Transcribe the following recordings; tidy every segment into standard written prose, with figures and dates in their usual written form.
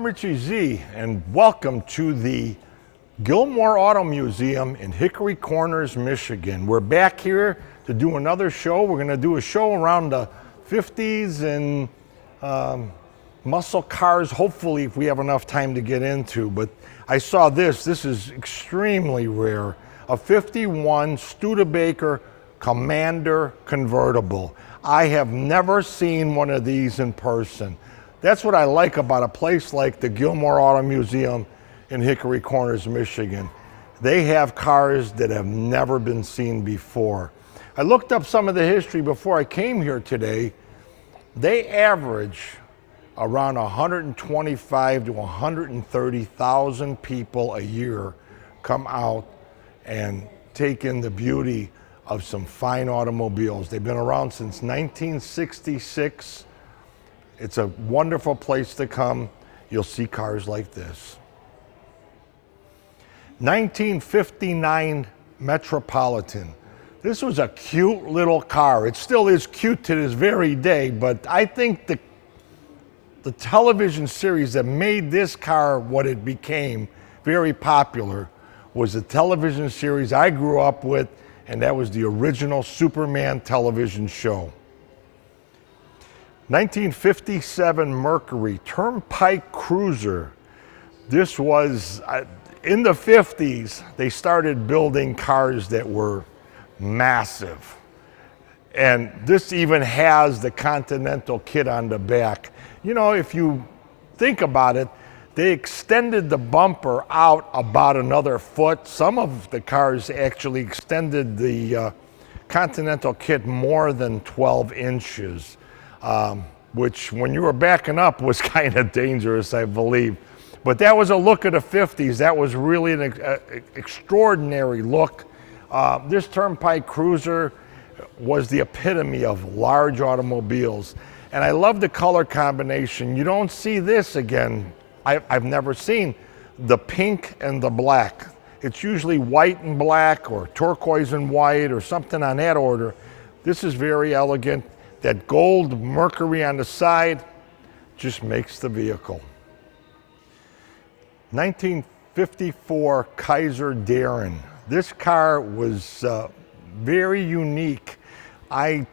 I'm Richie Z, and welcome to the Gilmore Auto Museum in Hickory Corners, Michigan. We're back here to do another show. We're going to do a show around the 50s and muscle cars, hopefully, if we have enough time to get into. But I saw this. This is extremely rare. A 51 Studebaker Commander convertible. I have never seen one of these in person. That's what I like about a place like the Gilmore Auto Museum in Hickory Corners, Michigan. They have cars that have never been seen before. I looked up some of the history before I came here today. They average around 125 to 130,000 people a year come out and take in the beauty of some fine automobiles. They've been around since 1966. It's a wonderful place to come. You'll see cars like this. 1959 Metropolitan. This was a cute little car. It still is cute to this very day, but I think the television series that made this car what it became very popular was a television series I grew up with, and that was the original Superman television show. 1957 Mercury Turnpike Cruiser. This was, in the 50s, they started building cars that were massive. And this even has the Continental kit on the back. You know, if you think about it, they extended the bumper out about another foot. Some of the cars actually extended the Continental kit more than 12 inches. Which when you were backing up was kind of dangerous, I believe. But that was a look at the 50s. That was really an extraordinary look. This Turnpike Cruiser was the epitome of large automobiles. And I love the color combination. You don't see this again. I've never seen the pink and the black. It's usually white and black or turquoise and white or something on that order. This is very elegant. That gold Mercury on the side just makes the vehicle. 1954 Kaiser Darren. This car was very unique. I've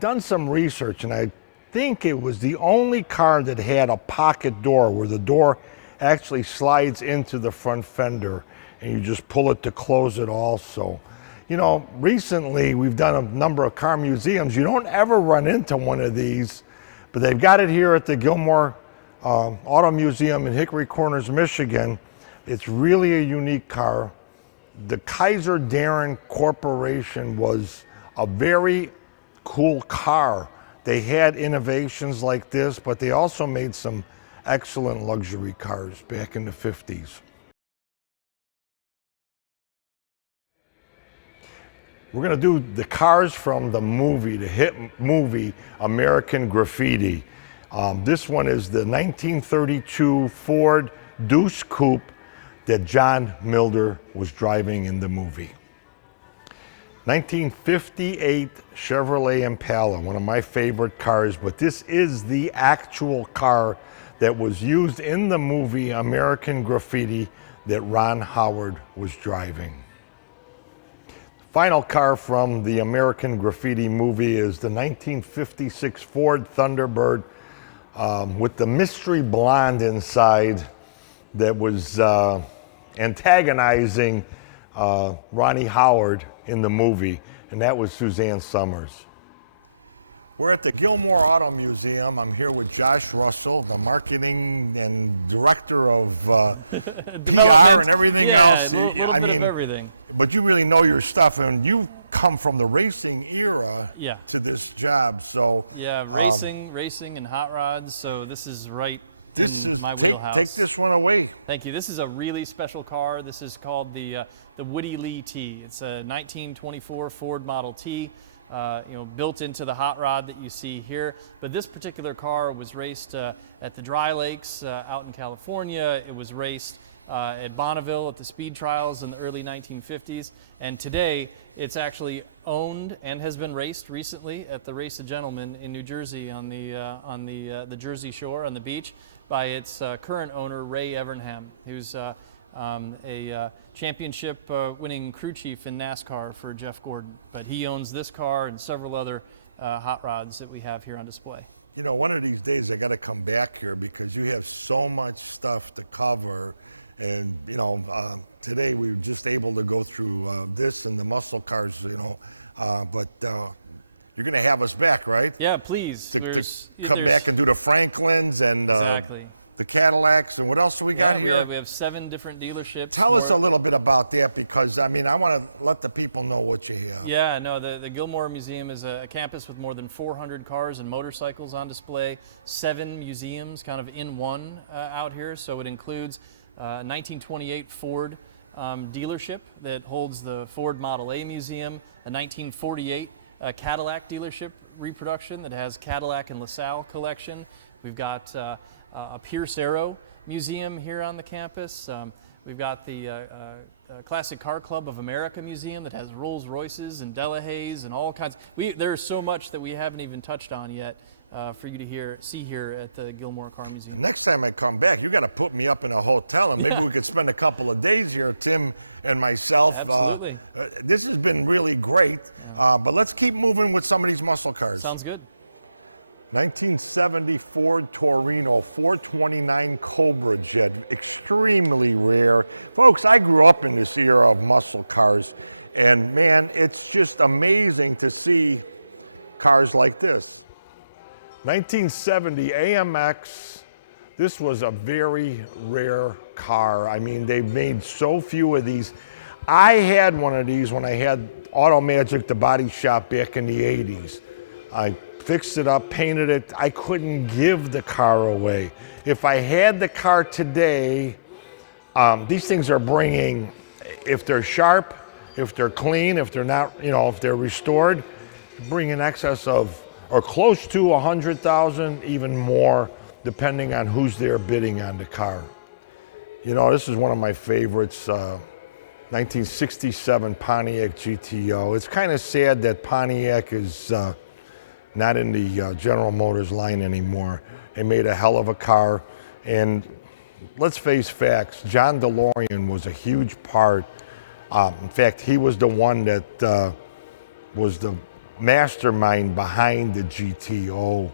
done some research, and I think it was the only car that had a pocket door where the door actually slides into the front fender and you just pull it to close it also. You know, recently we've done a number of car museums. You don't ever run into one of these, but they've got it here at the Gilmore Auto Museum in Hickory Corners, Michigan. It's really a unique car. The Kaiser Darren Corporation was a very cool car. They had innovations like this, but they also made some excellent luxury cars back in the 50s. We're going to do the cars from the movie, the hit movie American Graffiti. This one is the 1932 Ford Deuce Coupe that John Milder was driving in the movie. 1958 Chevrolet Impala, one of my favorite cars, but this is the actual car that was used in the movie American Graffiti that Ron Howard was driving. Final car from the American Graffiti movie is the 1956 Ford Thunderbird with the mystery blonde inside that was antagonizing Ronnie Howard in the movie, and that was Suzanne Summers. We're at the Gilmore Auto Museum. I'm here with Josh Russell, the marketing and director of development and everything else. Yeah, a little bit of everything. But you really know your stuff, and you've come from the racing era to this job. So yeah, racing and hot rods. So this is right in my wheelhouse. Take this one away. Thank you. This is a really special car. This is called the Woody Lee T. It's a 1924 Ford Model T. Built into the hot rod that you see here. But this particular car was raced at the Dry Lakes out in California. It was raced at Bonneville at the speed trials in the early 1950s. And today, it's actually owned and has been raced recently at the Race of Gentlemen in New Jersey on the Jersey Shore on the beach by its current owner, Ray Evernham, who's a championship winning crew chief in NASCAR for Jeff Gordon. But he owns this car and several other hot rods that we have here on display. You know, one of these days I got to come back here because you have so much stuff to cover. And, you know, today we were just able to go through this and the muscle cars, you know, but you're going to have us back, right? Yeah, please. To come back and do the Franklins and exactly. The Cadillacs, and what else do we got here? Yeah, we have 7 different dealerships. Tell us a little bit about that because, I mean, I want to let the people know what you have. Yeah, no, the Gilmore Museum is a campus with more than 400 cars and motorcycles on display, 7 museums kind of in one out here. So it includes a 1928 Ford dealership that holds the Ford Model A Museum, a 1948 Cadillac dealership reproduction that has Cadillac and LaSalle collection. We've got a Pierce Arrow Museum here on the campus. We've got the Classic Car Club of America Museum that has Rolls Royces and Delahaye's and all kinds. There's so much that we haven't even touched on yet for you to see here at the Gilmore Car Museum. Next time I come back, you got to put me up in a hotel, and maybe we could spend a couple of days here, Tim and myself. Absolutely. This has been really great, but let's keep moving with some of these muscle cars. Sounds good. 1970 Ford Torino 429 Cobra Jet, extremely rare. Folks, I grew up in this era of muscle cars, and man, it's just amazing to see cars like this. 1970 AMX, this was a very rare car. I mean, they made so few of these. I had one of these when I had Auto Magic, the body shop back in the 80s. I fixed it up, painted it. I couldn't give the car away. If I had the car today, these things are bringing, if they're sharp, if they're clean, if they're not, you know, if they're restored, bring in excess of, or close to 100,000, even more, depending on who's there bidding on the car. You know, this is one of my favorites, 1967 Pontiac GTO. It's kind of sad that Pontiac is not in the General Motors line anymore. They made a hell of a car, and let's face facts, John DeLorean was a huge part. In fact, he was the one that was the mastermind behind the GTO.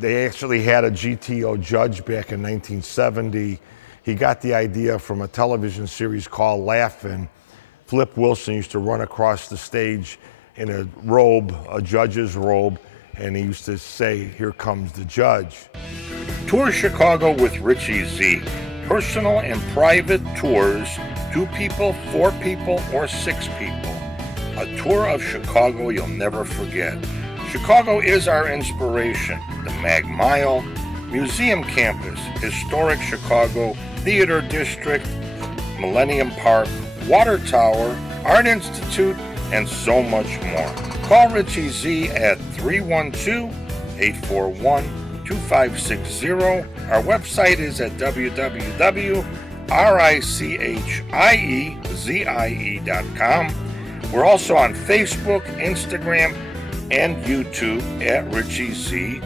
They actually had a GTO judge back in 1970. He got the idea from a television series called Laugh-In. Flip Wilson used to run across the stage in a robe, a judge's robe, and he used to say, "Here comes the judge." Tour Chicago with Richie Z. Personal and private tours, 2 people, 4 people, or 6 people. A tour of Chicago you'll never forget. Chicago is our inspiration. The Mag Mile, Museum Campus, Historic Chicago, Theater District, Millennium Park, Water Tower, Art Institute, and so much more. Call Richie Z at 312-841-2560. Our website is at www.richiezie.com. We're also on Facebook, Instagram, and YouTube at Richie Z.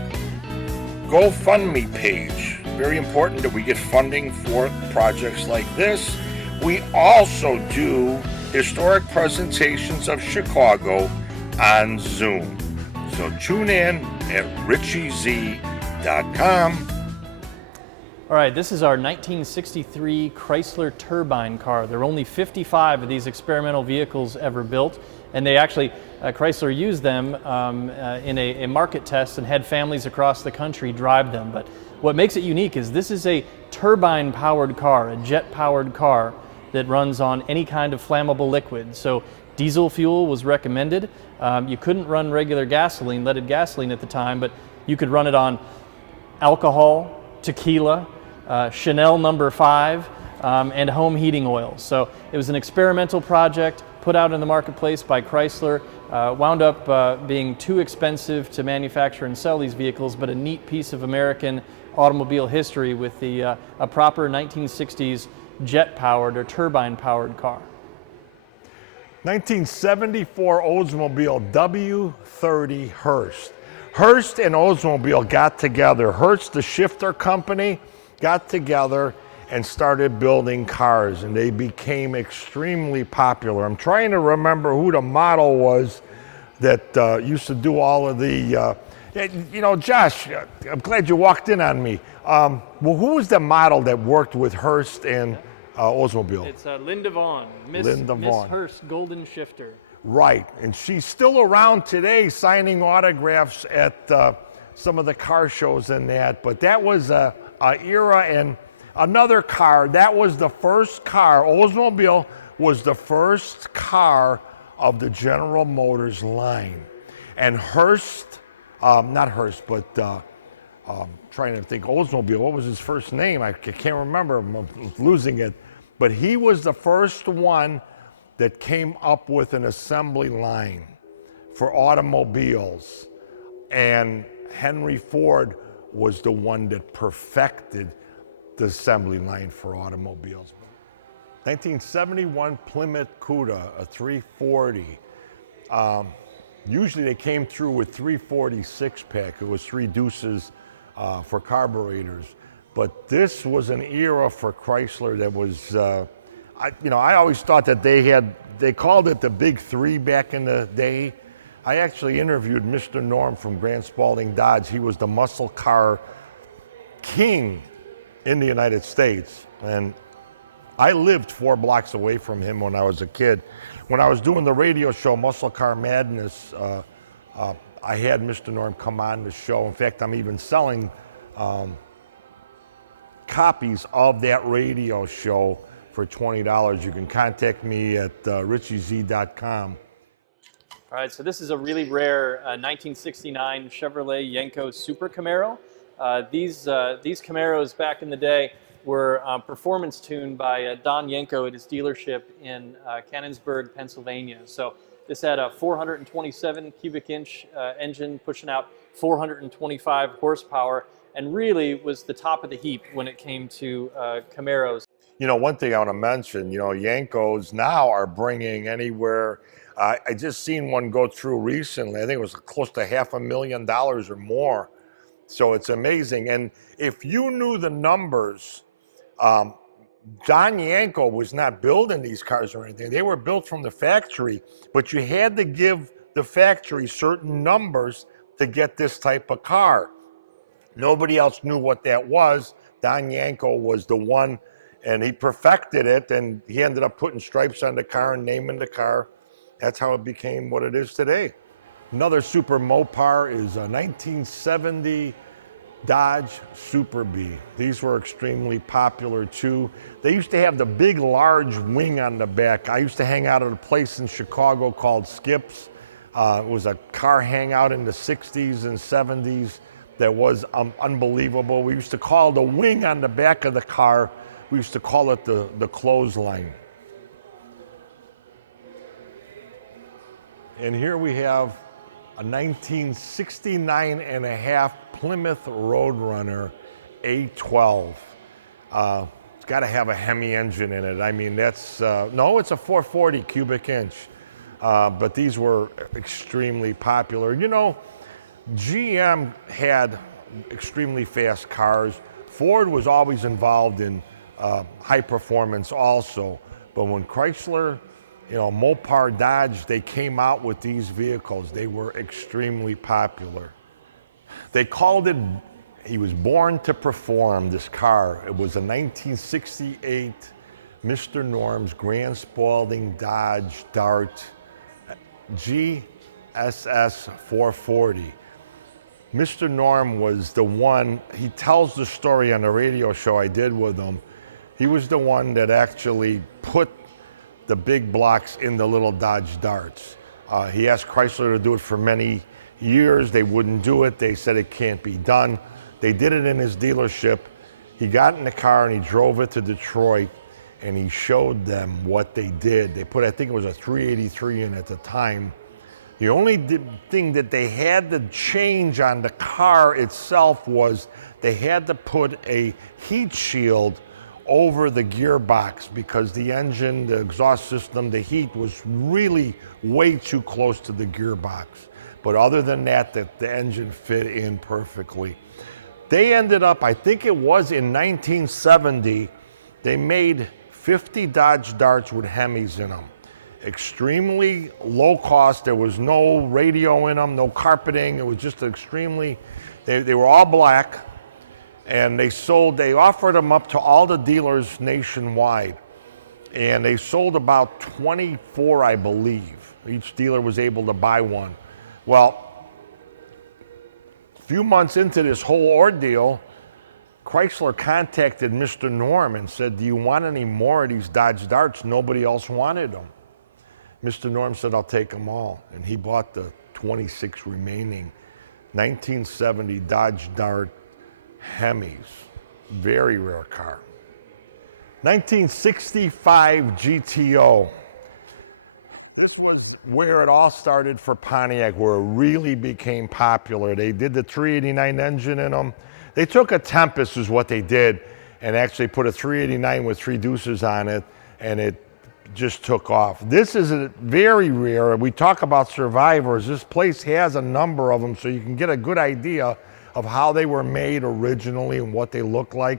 GoFundMe page. Very important that we get funding for projects like this. We also do historic presentations of Chicago on Zoom. So tune in at RichieZ.com. All right, this is our 1963 Chrysler turbine car. There are only 55 of these experimental vehicles ever built, and they actually, Chrysler used them in a market test and had families across the country drive them. But what makes it unique is this is a turbine-powered car, a jet-powered car that runs on any kind of flammable liquid. So diesel fuel was recommended. You couldn't run regular gasoline, leaded gasoline at the time, but you could run it on alcohol, tequila, Chanel No. 5, and home heating oil. So it was an experimental project put out in the marketplace by Chrysler, wound up being too expensive to manufacture and sell these vehicles, but a neat piece of American automobile history with a proper 1960s jet-powered or turbine-powered car. 1974 Oldsmobile W30 Hearst. Hearst and Oldsmobile got together. Hearst, the shifter company, got together and started building cars, and they became extremely popular. I'm trying to remember who the model was that used to do all of the, you know, Josh, I'm glad you walked in on me. Well, who was the model that worked with Hearst and Oldsmobile? It's Linda Vaughn, Miss Hearst Golden Shifter. Right, and she's still around today signing autographs at some of the car shows and that, but that was a era. And another car, that was the first car, Oldsmobile was the first car of the General Motors line. And Hearst, not Hearst, but trying to think, Oldsmobile, what was his first name? I can't remember, I'm losing it. But he was the first one that came up with an assembly line for automobiles. And Henry Ford was the one that perfected the assembly line for automobiles. 1971 Plymouth Cuda, a 340. Usually they came through with 340 six-pack. It was 3 deuces for carburetors. But this was an era for Chrysler that was, I always thought that they called it the Big Three back in the day. I actually interviewed Mr. Norm from Grant Spalding Dodge. He was the muscle car king in the United States. And I lived 4 blocks away from him when I was a kid. When I was doing the radio show, Muscle Car Madness, I had Mr. Norm come on the show. In fact, I'm even selling copies of that radio show for $20. You can contact me at richiez.com. All right, so this is a really rare 1969 Chevrolet Yenko Super Camaro. These Camaros back in the day were performance tuned by Don Yenko at his dealership in Canonsburg, Pennsylvania. So this had a 427 cubic inch engine pushing out 425 horsepower, and really was the top of the heap when it came to Camaros. You know, one thing I want to mention, you know, Yenkos now are bringing anywhere, I just seen one go through recently, I think it was close to $500,000 or more. So it's amazing. And if you knew the numbers, Don Yenko was not building these cars or anything. They were built from the factory, but you had to give the factory certain numbers to get this type of car. Nobody else knew what that was. Don Yenko was the one, and he perfected it, and he ended up putting stripes on the car and naming the car. That's how it became what it is today. Another Super Mopar is a 1970 Dodge Super Bee. These were extremely popular too. They used to have the big, large wing on the back. I used to hang out at a place in Chicago called Skips. It was a car hangout in the 60s and 70s that was unbelievable. We used to call the wing on the back of the car, we used to call it the clothesline. And here we have a 1969 and a half Plymouth Roadrunner A12. It's got to have a Hemi engine in it. I mean, that's, no, it's a 440 cubic inch. But these were extremely popular. You know, GM had extremely fast cars. Ford was always involved in high performance also. But when Chrysler, you know, Mopar, Dodge, they came out with these vehicles. They were extremely popular. They called it, he was born to perform, this car. It was a 1968 Mr. Norm's Grant Spalding Dodge Dart GSS 440. Mr. Norm was the one, he tells the story on the radio show I did with him. He was the one that actually put the big blocks in the little Dodge Darts. He asked Chrysler to do it for many years. They wouldn't do it. They said it can't be done. They did it in his dealership. He got in the car and he drove it to Detroit, and he showed them what they did. They put, I think it was a 383 in at the time. The only thing that they had to change on the car itself was they had to put a heat shield over the gearbox because the engine, the exhaust system, the heat was really way too close to the gearbox. But other than that, the engine fit in perfectly. They ended up, I think it was in 1970, they made 50 Dodge Darts with Hemis in them. Extremely low cost. There was no radio in them, no carpeting. It was just extremely, they were all black, and they offered them up to all the dealers nationwide. And they sold about 24, I believe. Each dealer was able to buy one. Well, a few months into this whole ordeal, Chrysler contacted Mr. Norm and said, "Do you want any more of these Dodge Darts? Nobody else wanted them." Mr. Norm said, "I'll take them all." And he bought the 26 remaining 1970 Dodge Dart Hemis. Very rare car. 1965 GTO. This was where it all started for Pontiac, where it really became popular. They did the 389 engine in them. They took a Tempest is what they did and actually put a 389 with 3 deuces on it, and it just took off. This is a very rare. We talk about survivors. This place has a number of them, so you can get a good idea of how they were made originally and what they look like.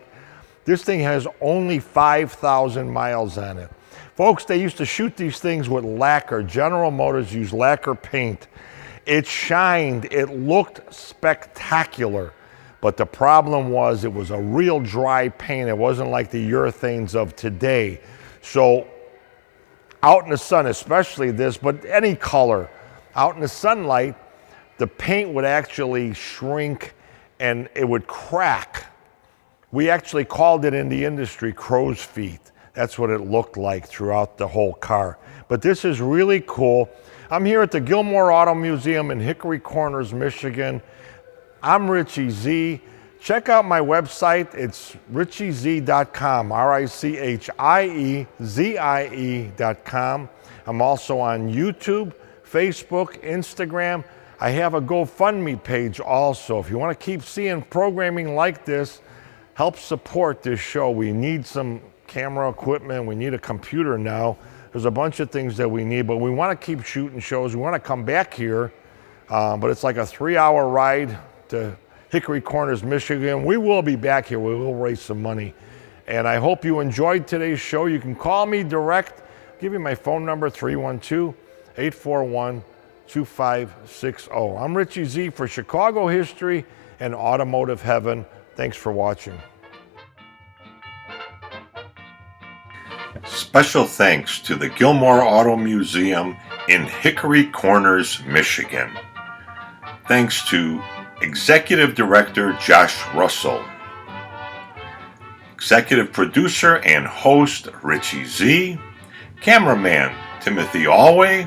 This thing has only 5,000 miles on it. Folks, they used to shoot these things with lacquer. General Motors used lacquer paint. It shined. It looked spectacular. But the problem was it was a real dry paint. It wasn't like the urethanes of today. So out in the sun, especially this, but any color, out in the sunlight, the paint would actually shrink and it would crack. We actually called it in the industry crow's feet. That's what it looked like throughout the whole car. But this is really cool. I'm here at the Gilmore Auto Museum in Hickory Corners, Michigan. I'm Richie Z. Check out my website. It's richieze.com, RICHIEZIE.com. I'm also on YouTube, Facebook, Instagram. I have a GoFundMe page also. If you want to keep seeing programming like this, help support this show. We need some camera equipment. We need a computer now. There's a bunch of things that we need, but we want to keep shooting shows. We want to come back here, but it's like a 3-hour ride to Hickory Corners, Michigan. We will be back here. We will raise some money. And I hope you enjoyed today's show. You can call me direct. I'll give you my phone number, 312-841-2560. I'm Richie Z for Chicago History and Automotive Heaven. Thanks for watching. Special thanks to the Gilmore Auto Museum in Hickory Corners, Michigan. Thanks to Executive Director Josh Russell, Executive Producer and Host Richie Z, Cameraman Timothy Alway,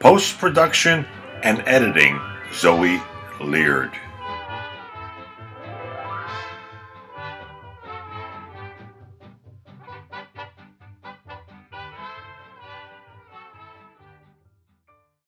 Post-Production and Editing Zoe Leard.